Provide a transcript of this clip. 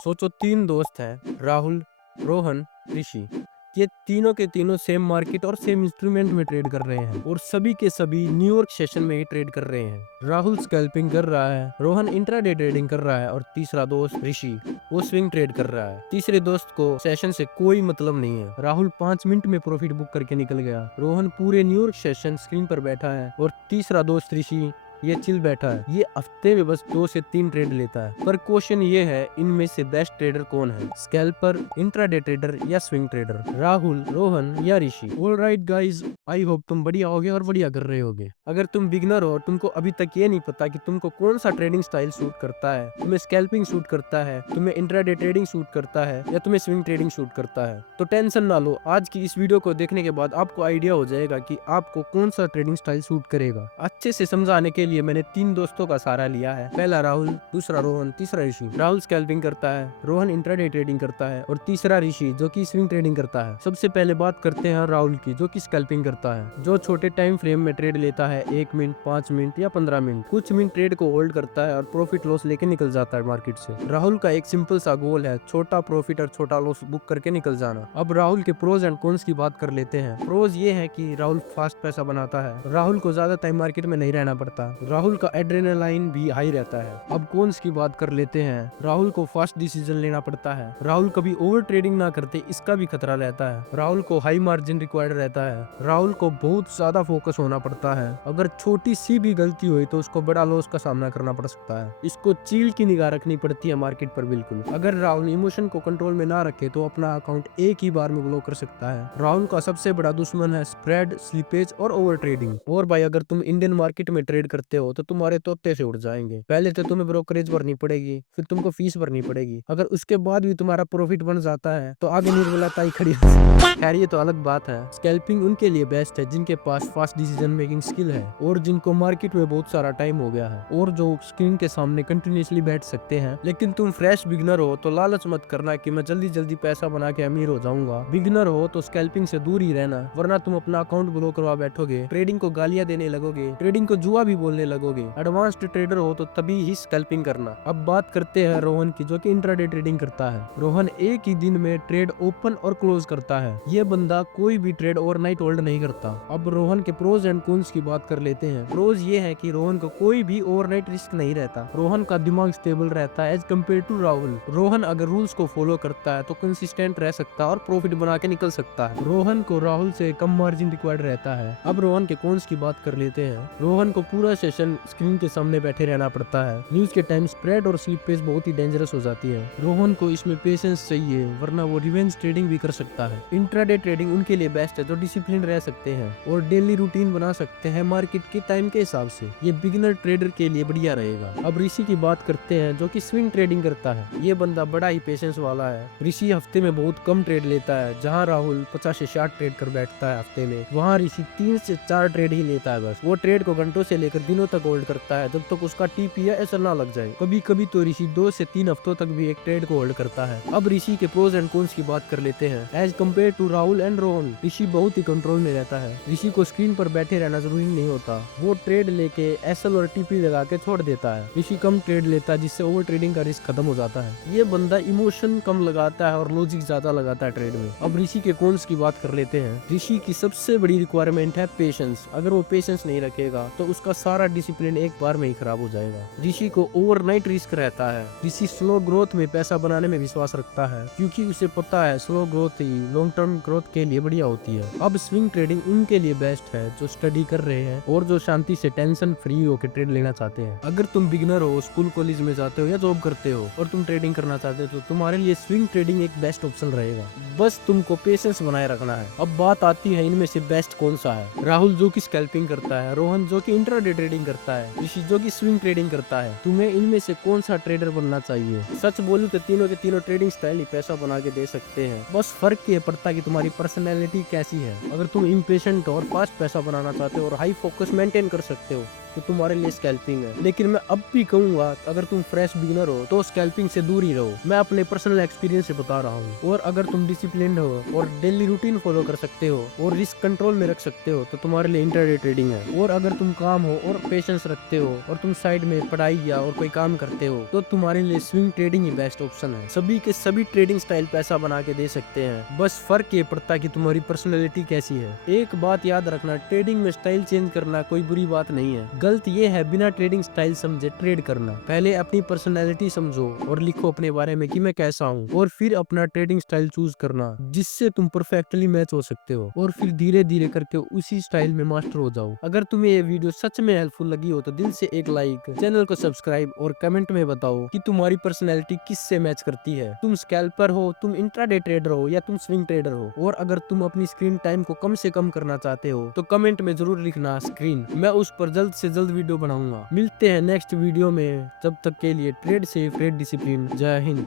सोचो तीन दोस्त हैं, राहुल, रोहन, ऋषि। ये तीनों के तीनों सेम मार्केट और सेम इंस्ट्रूमेंट में ट्रेड कर रहे हैं और सभी के सभी न्यूयॉर्क सेशन में ही ट्रेड कर रहे हैं। राहुल स्कैल्पिंग कर रहा है, रोहन इंट्राडे ट्रेडिंग कर रहा है और तीसरा दोस्त ऋषि वो स्विंग ट्रेड कर रहा है। तीसरे दोस्त को सेशन से कोई मतलब नहीं है। राहुल 5 मिनट में प्रॉफिट बुक करके निकल गया। रोहन पूरे न्यूयॉर्क सेशन स्क्रीन पर बैठा है और तीसरा दोस्त ऋषि ये चिल बैठा है। ये हफ्ते में बस 2 से 3 ट्रेड लेता है। पर क्वेश्चन ये है, इनमें से बेस्ट ट्रेडर कौन है? स्कैल्पर, इंट्राडे ट्रेडर या स्विंग ट्रेडर? राहुल, रोहन या ऋषि? ऑलराइट गाइस, आई होप तुम बढ़िया होगे और बढ़िया कर रहे होगे। अगर तुम बिगनर हो, तुमको अभी तक ये नहीं पता कि तुमको कौन सा ट्रेडिंग स्टाइल सूट करता है, तुम्हें स्कैल्पिंग सूट करता है, तुम्हें इंट्राडे ट्रेडिंग सूट करता है या तुम्हें स्विंग ट्रेडिंग सूट करता है, तो टेंशन ना लो। आज की इस वीडियो को देखने के बाद आपको आइडिया हो जाएगा कि आपको कौन सा ट्रेडिंग स्टाइल सूट करेगा। अच्छे से समझाने के लिए मैंने 3 दोस्तों का सहारा लिया है। पहला राहुल, दूसरा रोहन, तीसरा ऋषि। राहुल स्कैल्पिंग करता है, रोहन इंट्राडे ट्रेडिंग करता है और तीसरा ऋषि जो कि स्विंग ट्रेडिंग करता है। सबसे पहले बात करते हैं राहुल की, जो कि स्कैल्पिंग करता है, जो छोटे टाइम फ्रेम में ट्रेड लेता है, 1 मिनट, 5 मिनट या 15 मिनट। कुछ मिनट ट्रेड को होल्ड करता है और प्रॉफिट लॉस लेके निकल जाता है मार्केट से। राहुल का एक सिंपल सा गोल है, छोटा प्रॉफिट और छोटा लॉस बुक करके निकल जाना। अब राहुल के प्रोज एंड कॉन्स की बात कर लेते हैं। प्रोज ये है कि राहुल फास्ट पैसा बनाता है, राहुल को ज्यादा टाइम मार्केट में नहीं रहना पड़ता, राहुल का एड्रेनालाइन भी हाई रहता है। अब कॉन्स की बात कर लेते हैं। राहुल को फास्ट डिसीजन लेना पड़ता है, राहुल कभी ओवर ट्रेडिंग ना करते इसका भी खतरा रहता है, राहुल को हाई मार्जिन रिक्वायर्ड रहता है, राहुल को बहुत ज्यादा फोकस होना पड़ता है। अगर छोटी सी भी गलती हुई तो उसको बड़ा लॉस का सामना करना पड़ सकता है। इसको चील की निगाह रखनी पड़ती है मार्केट पर बिल्कुल। अगर राहुल इमोशन को कंट्रोल में ना रखे तो अपना अकाउंट एक ही बार में ब्लॉक कर सकता है। राहुल का सबसे बड़ा दुश्मन है स्प्रेड, स्लिपेज और ओवर ट्रेडिंग। और भाई अगर तुम इंडियन मार्केट में ट्रेड करते हो तो तुम्हारे तोते से उड़ जाएंगे। पहले तो तुम्हें ब्रोकरेज भरनी पड़ेगी, फिर तुमको फीस भरनी पड़ेगी। अगर उसके बाद भी तुम्हारा प्रॉफिट बन जाता है तो आगे निर्बलता ही खड़ी। खैर ये तो अलग बात है। स्कैल्पिंग उनके लिए बेस्ट है जिनके पास फास्ट डिसीजन मेकिंग स्किल है और जिनको मार्केट में बहुत सारा टाइम हो गया है और जो स्क्रीन के सामने कंटिन्यूअसली बैठ सकते हैं। लेकिन तुम फ्रेश बिगनर हो तो लालच मत करना कि मैं जल्दी जल्दी पैसा बना के अमीर हो जाऊंगा। बिगनर हो तो स्कैल्पिंग से दूर ही रहना, वरना तुम अपना अकाउंट ब्लॉक करवा बैठोगे, ट्रेडिंग को गालियां देने लगोगे, ट्रेडिंग को जुआ भी बोलने लगोगे। एडवांस्ड ट्रेडर हो तो तभी ही स्कैल्पिंग करना। अब बात करते हैं रोहन की, जो कि इंट्राडे ट्रेडिंग करता है। रोहन एक ही दिन में ट्रेड ओपन और क्लोज करता है। ये बंदा कोई भी ट्रेड ओवरनाइट होल्ड नहीं करता। अब रोहन के प्रोज एंड कॉन्स की बात कर लेते हैं। प्रोज ये है कि रोहन को कोई भी ओवरनाइट रिस्क नहीं रहता। रोहन का दिमाग स्टेबल रहता है as compare to Rahul. Rohan अगर रूल्स को फॉलो करता है तो कंसिस्टेंट रह सकता है और प्रॉफिट बना के निकल सकता है। रोहन को राहुल से कम मार्जिन रिक्वायर्ड रहता है। अब रोहन के कॉन्स की बात कर लेते हैं। रोहन को पूरा सेशन स्क्रीन के सामने बैठे रहना पड़ता है। न्यूज के टाइम स्प्रेड और स्लिपेज बहुत ही डेंजरस हो जाती है। रोहन को इसमें पेशेंस चाहिए, वरना वो रिवेंज ट्रेडिंग भी कर सकता है। इंट्राडे ट्रेडिंग उनके लिए बेस्ट है जो डिसिप्लिन रह सकते हैं और डेली रूटीन बना सकते हैं मार्केट के टाइम के हिसाब से। ये बिगिनर ट्रेडर के लिए बढ़िया रहेगा। अब ऋषि की बात करते हैं, जो कि स्विंग ट्रेडिंग करता है। ये बंदा बड़ा ही पेशेंस वाला है। ऋषि हफ्ते में बहुत कम ट्रेड लेता है। जहाँ राहुल 50 से 60 ट्रेड कर बैठता है हफ्ते में, वहाँ ऋषि 3 से 4 ट्रेड ही लेता है बस। वो ट्रेड को घंटों से लेकर दिनों तक होल्ड करता है जब तक उसका टीपी या एसएल ना लग जाए। कभी कभी तो ऋषि 2 से 3 हफ्तों तक भी एक ट्रेड को होल्ड करता है। अब ऋषि के प्रोज एंड कॉन्स की बात कर लेते हैं। As compare to Rahul and Rohan, Rishi बहुत ही कंट्रोल में रहता है। ऋषि को स्क्रीन पर बैठे रहना जरूरी नहीं होता। वो ट्रेड लेके एसएल और टीपी लगा के छोड़ देता है। ऋषि कम ट्रेड लेता है जिससे ओवर ट्रेडिंग का रिस्क खत्म हो जाता है। ये बंदा इमोशन कम लगाता है और लॉजिक ज्यादा लगाता है ट्रेड में। अब ऋषि के कॉन्स की बात कर लेते हैं। ऋषि की सबसे बड़ी रिक्वायरमेंट है पेशेंस। अगर वो पेशेंस नहीं रखेगा तो उसका सारा डिसिप्लिन एक बार में ही खराब हो जाएगा। ऋषि को ओवरनाइट रिस्क रहता है। ऋषि स्लो ग्रोथ में पैसा बनाने में विश्वास रखता है, क्योंकि उसे पता है स्लो ग्रोथ ही लॉन्ग टर्म ग्रोथ के लिए बढ़िया होती है। अब स्विंग ट्रेडिंग उनके लिए बेस्ट है जो स्टडी कर रहे हैं और जो शांति से टेंशन फ्री होकर ट्रेड लेना चाहते हैं। अगर तुम बिगिनर हो, स्कूल कॉलेज में जाते हो या जॉब करते हो और तुम ट्रेडिंग करना चाहते हो तो तुम्हारे लिए स्विंग ट्रेडिंग एक बेस्ट ऑप्शन रहेगा। बस तुमको पेशेंस बनाए रखना है। अब बात आती है इनमें से बेस्ट कौन सा है। राहुल जो कि स्कैल्पिंग करता है, रोहन जो कि इंट्राडे ट्रेडिंग करता है, ऋषि जो कि स्विंग ट्रेडिंग करता है। तुम्हें इनमें से कौन सा ट्रेडर बनना चाहिए? सच बोलूं तो तीनों के तीनों ट्रेडिंग स्टाइल ही पैसा बना के दे सकते हैं। बस फर्क ये पड़ता है कि तुम्हारी पर्सनैलिटी कैसी है। अगर तुम इम्पेशेंट और फास्ट पैसा बनाना चाहते हो और हाई फोकस मेंटेन कर सकते हो तो तुम्हारे लिए स्कैल्पिंग है। लेकिन मैं अब भी कहूंगा, अगर तुम फ्रेश बिगिनर हो तो स्कैल्पिंग से दूर ही रहो। मैं अपने पर्सनल एक्सपीरियंस से बता रहा हूँ। और अगर तुम डिसिप्लिन्ड हो और डेली रूटीन फॉलो कर सकते हो और रिस्क कंट्रोल में रख सकते हो तो तुम्हारे लिए इंट्राडे ट्रेडिंग है। और अगर तुम काम हो और पेशेंस रखते हो और तुम साइड में पढ़ाई या और कोई काम करते हो तो तुम्हारे लिए स्विंग ट्रेडिंग ही बेस्ट ऑप्शन है। सभी के सभी ट्रेडिंग स्टाइल पैसा बना के दे सकते हैं, बस फर्क ये पड़ता है कि तुम्हारी पर्सनैलिटी कैसी है। एक बात याद रखना, ट्रेडिंग में स्टाइल चेंज करना कोई बुरी बात नहीं है। गलत ये है बिना ट्रेडिंग स्टाइल समझे ट्रेड करना। पहले अपनी पर्सनैलिटी समझो और लिखो अपने बारे में कि मैं कैसा हूँ, और फिर अपना ट्रेडिंग स्टाइल चूज करना जिससे तुम परफेक्टली मैच हो सकते हो, और फिर धीरे धीरे करके उसी स्टाइल में मास्टर हो जाओ। अगर तुम्हें ये वीडियो सच में हेल्पफुल लगी हो तो दिल से एक लाइक, चैनल को सब्सक्राइब और कमेंट में बताओ कि तुम्हारी पर्सनैलिटी किससे मैच करती है। तुम स्कैल्पर हो, तुम इंट्राडे ट्रेडर हो या तुम स्विंग ट्रेडर हो। और अगर तुम अपनी स्क्रीन टाइम को कम से कम करना चाहते हो तो कमेंट में जरूर लिखना स्क्रीन। मैं उस पर जल्द से जल्द वीडियो बनाऊंगा। मिलते हैं नेक्स्ट वीडियो में, तब तक के लिए ट्रेड सेफ, ट्रेड डिसिप्लिन। जय हिंद।